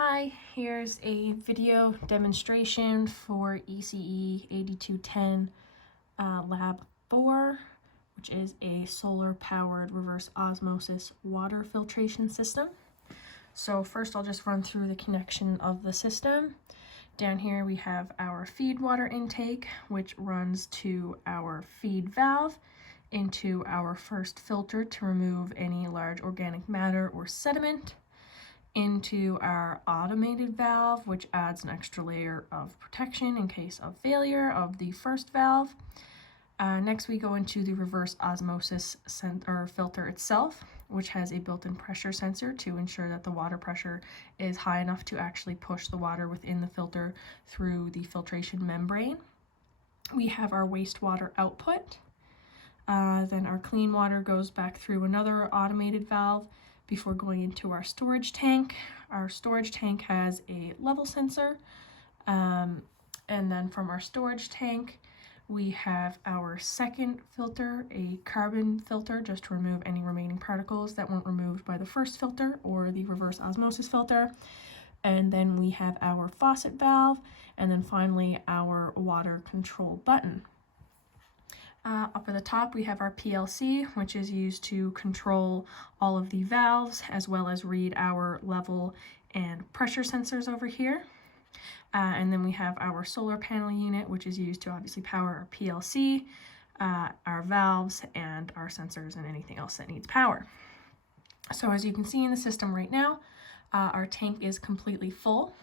Hi, here's a video demonstration for ECE 8210 Lab 4, which is a solar-powered reverse osmosis water filtration system. So first I'll just run through the connection of the system. Down here we have our feed water intake, which runs to our feed valve into our first filter to remove any large organic matter or sediment, into our automated valve, which adds an extra layer of protection in case of failure of the first valve. Next we go into the reverse osmosis filter itself, which has a built-in pressure sensor to ensure that the water pressure is high enough to actually push the water within the filter through the filtration membrane. We have our wastewater output. Then our clean water goes back through another automated valve before going into our storage tank. Our storage tank has a level sensor, and then from our storage tank we have our second filter, a carbon filter, just to remove any remaining particles that weren't removed by the first filter or the reverse osmosis filter. And then we have our faucet valve, and then finally our water control button. Up at the top we have our PLC, which is used to control all of the valves as well as read our level and pressure sensors over here. And then we have our solar panel unit, which is used to obviously power our PLC, our valves, and our sensors and anything else that needs power. So as you can see in the system right now, our tank is completely full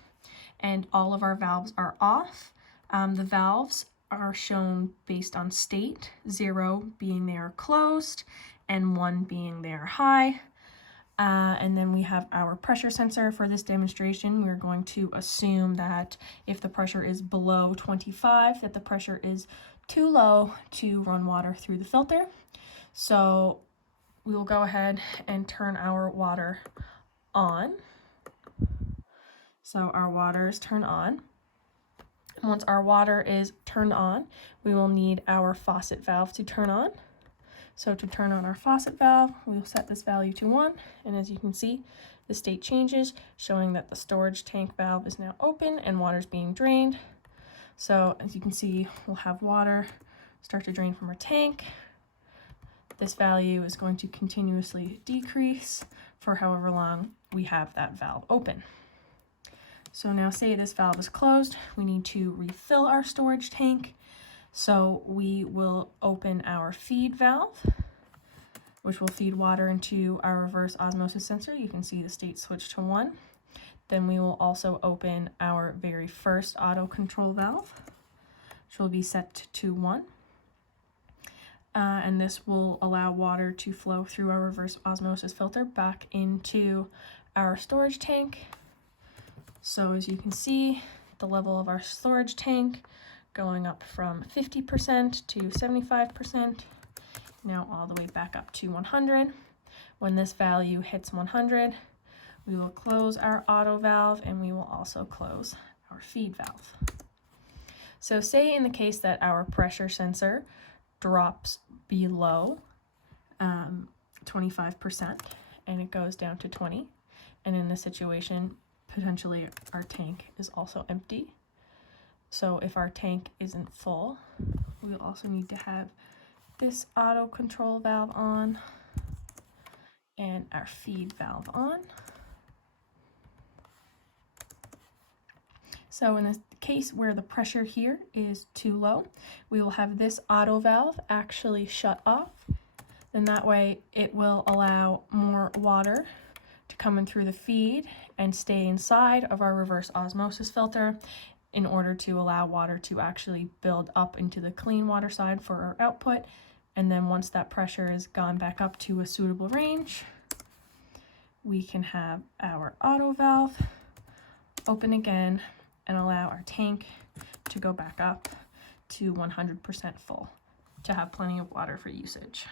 and all of our valves are off. The valves are shown based on state, 0 being they are closed and 1 being they are high. And then we have our pressure sensor. For this demonstration, we're going to assume that if the pressure is below 25, that the pressure is too low to run water through the filter. So we will go ahead and turn our water on. So our water is turned on. Once our water is turned on, we will need our faucet valve to turn on. So to turn on our faucet valve, we will set this value to 1, and as you can see, the state changes, showing that the storage tank valve is now open and water is being drained. So as you can see, we'll have water start to drain from our tank. This value is going to continuously decrease for however long we have that valve open. So now say this valve is closed, we need to refill our storage tank. So we will open our feed valve, which will feed water into our reverse osmosis sensor. You can see the state switch to 1. Then we will also open our very first auto control valve, which will be set to 1. And this will allow water to flow through our reverse osmosis filter back into our storage tank. So as you can see, the level of our storage tank going up from 50% to 75%, now all the way back up to 100. When this value hits 100, we will close our auto valve and we will also close our feed valve. So say in the case that our pressure sensor drops below 25% and it goes down to 20, and in this situation, potentially our tank is also empty. So if our tank isn't full, we'll also need to have this auto control valve on and our feed valve on. So in this case where the pressure here is too low, we will have this auto valve actually shut off. Then that way it will allow more water to come in through the feed and stay inside of our reverse osmosis filter in order to allow water to actually build up into the clean water side for our output. And then once that pressure has gone back up to a suitable range, we can have our auto valve open again and allow our tank to go back up to 100% full to have plenty of water for usage.